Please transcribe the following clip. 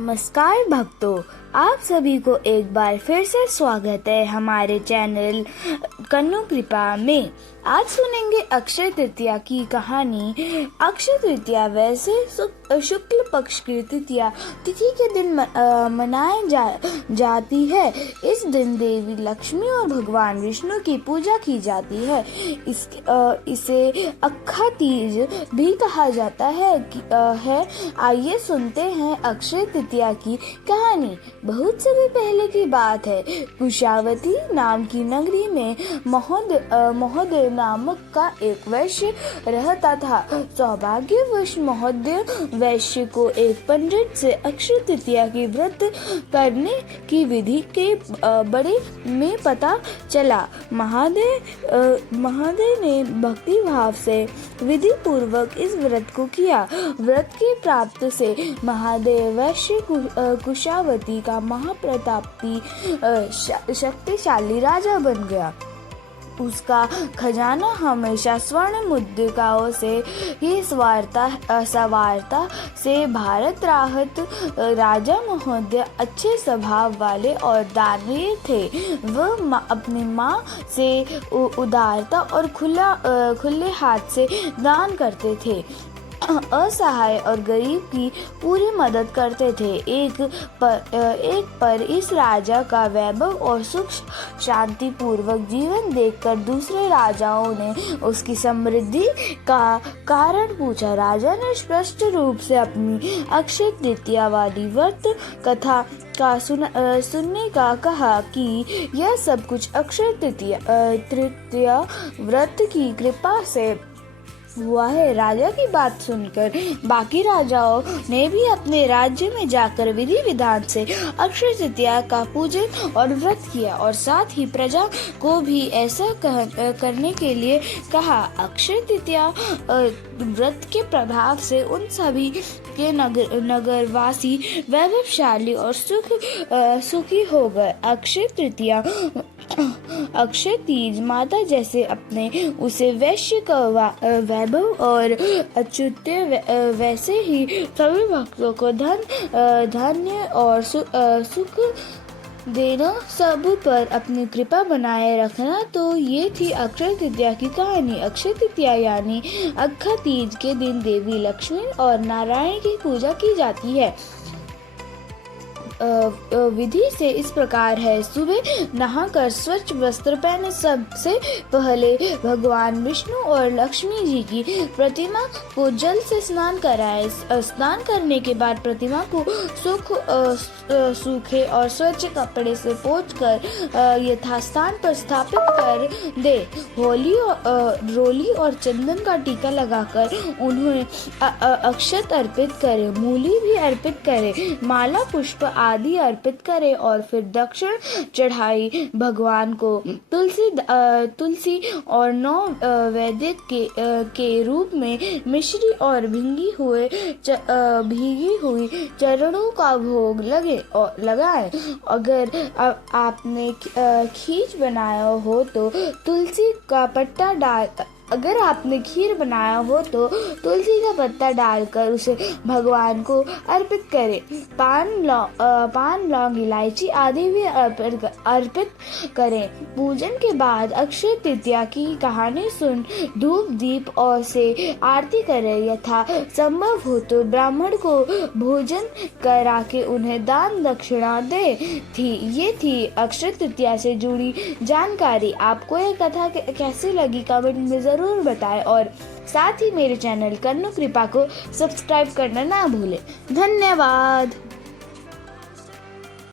नमस्कार भक्तों, आप सभी को एक बार फिर से स्वागत है हमारे चैनल कन्नू कृपा में। आज सुनेंगे अक्षय तृतीया की कहानी। अक्षय तृतीया वैसे शुक्ल पक्ष की तृतीया तिथि के दिन जाती है। इस दिन देवी लक्ष्मी और भगवान विष्णु की पूजा की जाती है। इसे अक्खा तीज भी कहा जाता है। आइए सुनते हैं अक्षय तृतीया की कहानी। बहुत समय पहले की बात है। कुशावती नाम की नगरी में महोदय नामक का एक वैश्य रहता था। सौभाग्यवश महोदय वैश्य को एक पंडित से अक्षय तृतीया की व्रत करने की विधि के बारे में पता चला। महादेव ने भक्ति भाव से विधि पूर्वक इस व्रत को किया। व्रत की प्राप्ति से महादेव वैश्य कुशावती का महाप्रतापी शक्तिशाली राजा बन गया। उसका खजाना हमेशा स्वर्ण मुद्रिकाओं से ही सवारता से भारत राहत। राजा महोदय अच्छे स्वभाव वाले और दानवीर थे। वह अपनी माँ से उदारता और खुले हाथ से दान करते थे। असहाय और गरीब की पूरी मदद करते थे। एक पर इस राजा का वैभव और सुख शांति पूर्वक जीवन देखकर दूसरे राजाओं ने उसकी समृद्धि का कारण पूछा। राजा ने स्पष्ट रूप से अपनी अक्षय तृतीया वाली व्रत कथा का सुनने का कहा कि यह सब कुछ अक्षय तृतीया व्रत की कृपा से हुआ है। राजा की बात सुनकर बाकी राजाओं ने भी अपने राज्य में जाकर विधि विधान से अक्षय तृतीया का पूजन और व्रत किया और साथ ही प्रजा को भी ऐसा करने के लिए कहा। अक्षय तृतीया व्रत के प्रभाव से उन सभी के नगरवासी वैभवशाली और सुखी हो गए। अक्षय तीज माता जैसे अपने उसे वैश्य का वैभव और अच्युत्य वैसे ही सभी भक्तों को धन्य और सुख देना, सब पर अपनी कृपा बनाए रखना। तो ये थी अक्षय तृतीया की कहानी। अक्षय तृतीया यानी अक्खा तीज के दिन देवी लक्ष्मी और नारायण की पूजा की जाती है। विधि से इस प्रकार है। सुबह नहाकर स्वच्छ वस्त्र पहने सबसे पहले भगवान विष्णु और लक्ष्मी जी की प्रतिमा को जल से स्नान कराए। स्नान करने के बाद प्रतिमा को सूखे और स्वच्छ कपड़े से पोंछकर यथास्थान पर स्थापित कर दे। रोली और चंदन का टीका लगाकर उन्हें अक्षत अर्पित करे, मूली भी अर्पित करे, माला पुष्प आदि अर्पित करे और फिर दक्षिण चढ़ाई। भगवान को तुलसी और 9 वैद्य के रूप में मिश्री और भीगी हुई चरणों का भोग लगाए। अगर आपने खीर बनाया हो तो तुलसी का पत्ता डालकर उसे भगवान को अर्पित करें। पान लौंग इलायची आदि भी अर्पित करें। पूजन के बाद अक्षय तृतीया की कहानी सुन धूप दीप और से आरती करें। यथा संभव हो तो ब्राह्मण को भोजन करा के उन्हें दान दक्षिणा दे। ये थी अक्षय तृतीया से जुड़ी जानकारी। आपको यह कथा कैसी लगी कमेंट में जरूर बताएं और साथ ही मेरे चैनल कन्नू कृपा को सब्सक्राइब करना ना भूलें। धन्यवाद।